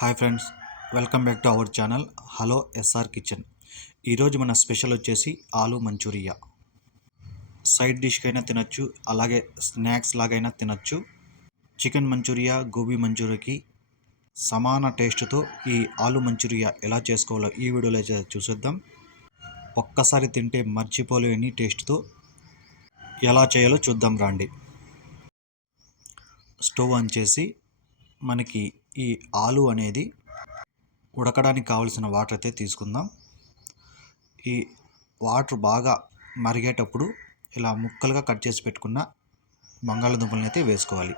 Hi friends, welcome back to our channel hello SR kitchen. ఈరోజు మన special వచ్చేసి ఆలు మంచూరియా. సైడ్ డిష్కైనా తినచ్చు, అలాగే స్నాక్స్ లాగైనా తినచ్చు. చికెన్ మంచూరియా, గోబీ మంచూరియాకి సమాన టేస్ట్తో ఈ ఆలు మంచూరియా ఎలా చేసుకోవాలో ఈ వీడియోలో చూసేద్దాం. ఒక్కసారి తింటే మర్చిపోలేని టేస్ట్తో ఎలా చేయాలో చూద్దాం రండి. స్టవ్ ఆన్ చేసి మనకి ఈ ఆలు అనేది ఉడకడానికి కావలసిన వాటర్ అయితే తీసుకుందాం. ఈ వాటర్ బాగా మరిగేటప్పుడు ఇలా ముక్కలుగా కట్ చేసి పెట్టుకున్న బంగాళదుంపలను అయితే వేసుకోవాలి.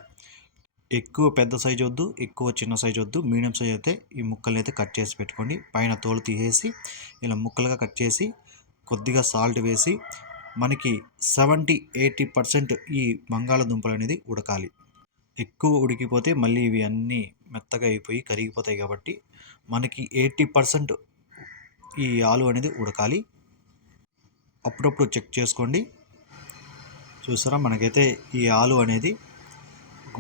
ఎక్కువ పెద్ద సైజు వద్దు, ఎక్కువ చిన్న సైజు వద్దు, మీడియం సైజు అయితే ఈ ముక్కల్ని అయితే కట్ చేసి పెట్టుకోండి. పైన తోలు తీసేసి ఇలా ముక్కలుగా కట్ చేసి కొద్దిగా సాల్ట్ వేసి మనకి 70-80% ఈ బంగాళదుంపలు అనేది ఉడకాలి. ఎక్కువ ఉడికిపోతే మళ్ళీ ఇవి అన్నీ మెత్తగా అయిపోయి కరిగిపోతాయి కాబట్టి మనకి 80% ఈ ఆలు అనేది ఉడకాలి. అప్పుడప్పుడు చెక్ చేసుకోండి. చూసారా, మనకైతే ఈ ఆలు అనేది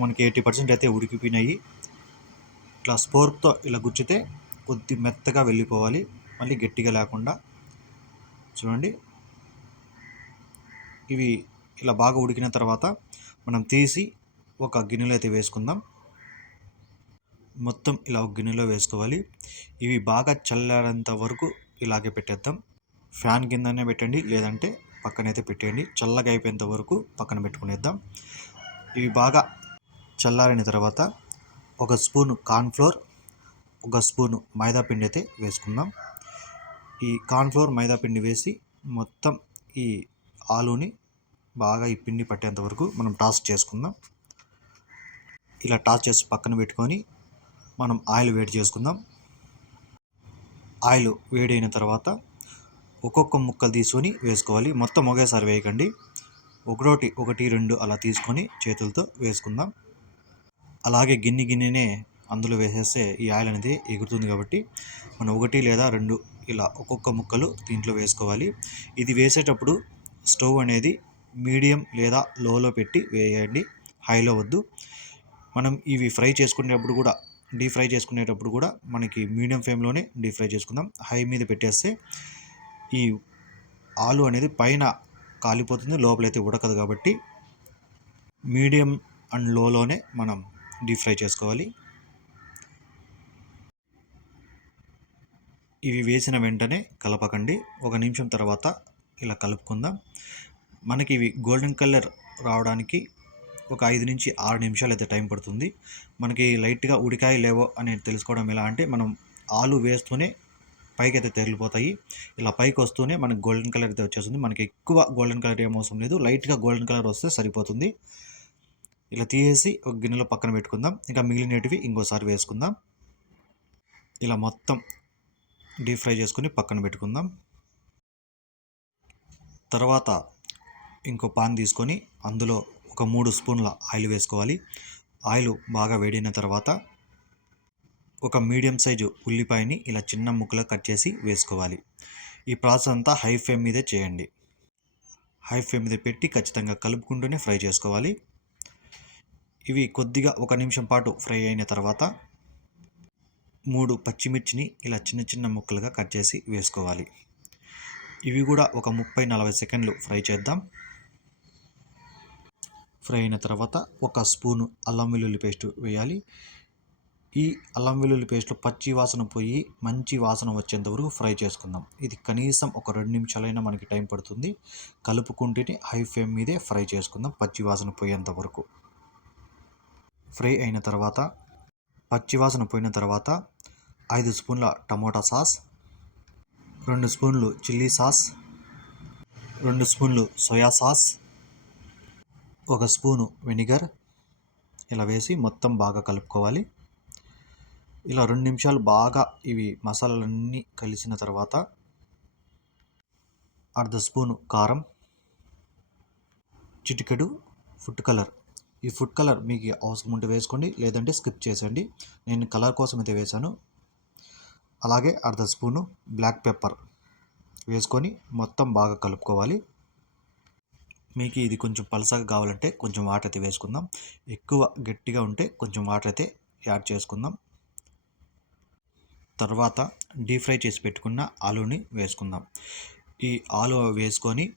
మనకి 80% అయితే ఉడికిపోయినాయి. ఇట్లా స్పోర్క్తో ఇలా గుచ్చితే కొద్ది మెత్తగా వెళ్ళిపోవాలి, మళ్ళీ గట్టిగా లేకుండా. చూడండి, ఇవి ఇలా బాగా ఉడికిన తర్వాత మనం తీసి ఒక గిన్నెలో అయితే వేసుకుందాం. మొత్తం ఇలా ఒక గిన్నెలో వేసుకోవాలి. ఇవి బాగా చల్లారేంత వరకు ఇలాగే పెట్టేద్దాం. ఫ్యాన్ కిందనే పెట్టండి, లేదంటే పక్కనైతే పెట్టేయండి. చల్లగా అయిపోయేంత వరకు పక్కన పెట్టుకునేద్దాం. ఇవి బాగా చల్లారిన తర్వాత ఒక స్పూను కార్న్ఫ్లోర్, ఒక స్పూను మైదాపిండి అయితే వేసుకుందాం. ఈ కార్న్ఫ్లోర్, మైదాపిండి వేసి మొత్తం ఈ ఆలుని బాగా ఈ పిండి పట్టేంత వరకు మనం టాస్ చేసుకుందాం. ఇలా టాస్ చేసి పక్కన పెట్టుకొని మనం ఆయిల్ వేడి చేసుకుందాం. ఆయిల్ వేడైన తర్వాత ఒక్కొక్క ముక్కలు తీసుకొని వేసుకోవాలి. మొత్తం ఒకేసారి వేయకండి, ఒకటి రెండు అలా తీసుకొని చేతులతో వేసుకుందాం. అలాగే గిన్నెనే అందులో వేసేస్తే ఈ ఆయిల్ అనేది ఎగురుతుంది కాబట్టి మనం 1 లేదా 2 ఇలా ఒక్కొక్క ముక్కలు దీంట్లో వేసుకోవాలి. ఇది వేసేటప్పుడు స్టవ్ అనేది మీడియం లేదా లోలో పెట్టి వేయండి, హైలో వద్దు. మనం ఇవి ఫ్రై చేసుకునేటప్పుడు కూడా, డీప్ ఫ్రై చేసుకునేటప్పుడు కూడా మనకి మీడియం ఫ్లేమ్లోనే డీప్ ఫ్రై చేసుకుందాం. హై మీద పెట్టేస్తే ఈ ఆలు అనేది పైన కాలిపోతుంది, లోపలైతే ఉడకదు. కాబట్టి మీడియం అండ్ లోలోనే మనం డీప్ ఫ్రై చేసుకోవాలి. ఇవి వేసిన వెంటనే కలపకండి, 1 నిమిషం తర్వాత ఇలా కలుపుకుందాం. మనకి ఇవి గోల్డెన్ కలర్ రావడానికి ఒక 5 నుంచి 6 నిమిషాలు అయితే టైం పడుతుంది. మనకి లైట్గా ఉడికాయ లేవో అనేది తెలుసుకోవడం ఎలా అంటే, మనం ఆలు వేస్తూనే పైకి అయితే తేలిపోతాయి. ఇలా పైకి వస్తూనే మనకి గోల్డెన్ కలర్ అయితే వచ్చేస్తుంది. మనకి ఎక్కువ గోల్డెన్ కలర్ ఏం అవసరం లేదు, లైట్గా గోల్డెన్ కలర్ వస్తే సరిపోతుంది. ఇలా తీసేసి ఒక గిన్నెలో పక్కన పెట్టుకుందాం. ఇంకా మిగిలినటివి ఇంకోసారి వేసుకుందాం. ఇలా మొత్తం డీప్ ఫ్రై చేసుకుని పక్కన పెట్టుకుందాం. తర్వాత ఇంకో పాన్ తీసుకొని అందులో ఒక 3 స్పూన్ల ఆయిల్ వేసుకోవాలి. ఆయిల్ బాగా వేడిన తర్వాత ఒక మీడియం సైజు ఉల్లిపాయని ఇలా చిన్న ముక్కలు కట్ చేసి వేసుకోవాలి. ఈ ప్రాసెస్ అంతా హై ఫ్లేమ్ మీదే చేయండి. హై ఫ్లేమ్ మీద పెట్టి ఖచ్చితంగా కలుపుకుంటూనే ఫ్రై చేసుకోవాలి. ఇవి కొద్దిగా 1 నిమిషం పాటు ఫ్రై అయిన తర్వాత 3 పచ్చిమిర్చిని ఇలా చిన్న చిన్న ముక్కలుగా కట్ చేసి వేసుకోవాలి. ఇవి కూడా ఒక 30-40 సెకండ్లు ఫ్రై చేద్దాం. ఫ్రై అయిన తర్వాత ఒక స్పూను అల్లం వెల్లుల్లి పేస్ట్ వేయాలి. ఈ అల్లం వెల్లుల్లి పేస్ట్లో పచ్చి వాసన పోయి మంచి వాసన వచ్చేంత వరకు ఫ్రై చేసుకుందాం. ఇది కనీసం ఒక 2 నిమిషాలైనా మనకి టైం పడుతుంది. కలుపుకుంటూనే హై ఫ్లేమ్ మీదే ఫ్రై చేసుకుందాం, పచ్చి వాసన పోయేంత వరకు. ఫ్రై అయిన తర్వాత, పచ్చి వాసన పోయిన తర్వాత 5 స్పూన్ల టమోటా సాస్, 2 స్పూన్లు చిల్లీ సాస్, 2 స్పూన్లు సోయా సాస్, 1 స్పూను వెనిగర్ ఇలా వేసి మొత్తం బాగా కలుపుకోవాలి. ఇలా 2 నిమిషాలు బాగా ఇవి మసాలాలన్నీ కలిసిన తర్వాత అర్ధ స్పూను కారం, చిటికెడు ఫుడ్ కలర్. ఈ ఫుడ్ కలర్ మీకు అవసరం ఉంటే వేసుకోండి, లేదంటే స్కిప్ చేసేయండి. నేను కలర్ కోసం అయితే వేశాను. అలాగే అర్ధ స్పూను బ్లాక్ పెప్పర్ వేసుకొని మొత్తం బాగా కలుపుకోవాలి. మీకు ఇది కొంచెం పలసగా కావాలంటే కొంచెం వాటర్ అయితే వేసుకుందాం. ఎక్కువ గట్టిగా ఉంటే కొంచెం వాటర్ అయితే యాడ్ చేసుకుందాం. తర్వాత డీప్ ఫ్రై చేసి పెట్టుకున్న ఆలూని వేసుకుందాం. ఈ ఆలు వేసుకొని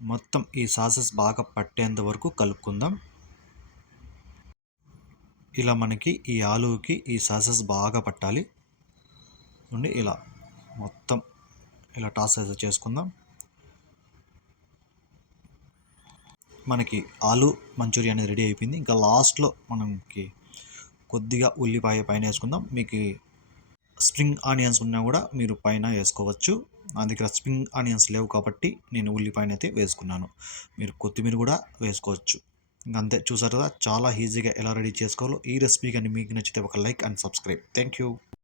మొత్తం ఈ సాసెస్ బాగా పట్టేంత వరకు కలుపుకుందాం. ఇలా మనకి ఈ ఆలూకి ఈ సాసెస్ బాగా పట్టాలి. నుండి ఇలా మొత్తం ఇలా టాస్ అయితే చేసుకుందాం. మనకి ఆలు మంచూరియా అనేది రెడీ అయిపోయింది. ఇంకా లాస్ట్లో మనకి కొద్దిగా ఉల్లిపాయ పైన వేసుకుందాం. మీకు స్ప్రింగ్ ఆనియన్స్ ఉన్నా కూడా మీరు పైన వేసుకోవచ్చు. నా దగ్గర స్ప్రింగ్ ఆనియన్స్ లేవు కాబట్టి నేను ఉల్లిపాయను అయితే వేసుకున్నాను. మీరు కొత్తిమీర కూడా వేసుకోవచ్చు. ఇంకంతే, చూసారు కదా చాలా ఈజీగా ఎలా రెడీ చేసుకోవాలో. ఈ రెసిపీ కానీ మీకు నచ్చితే ఒక like and subscribe. Thank you.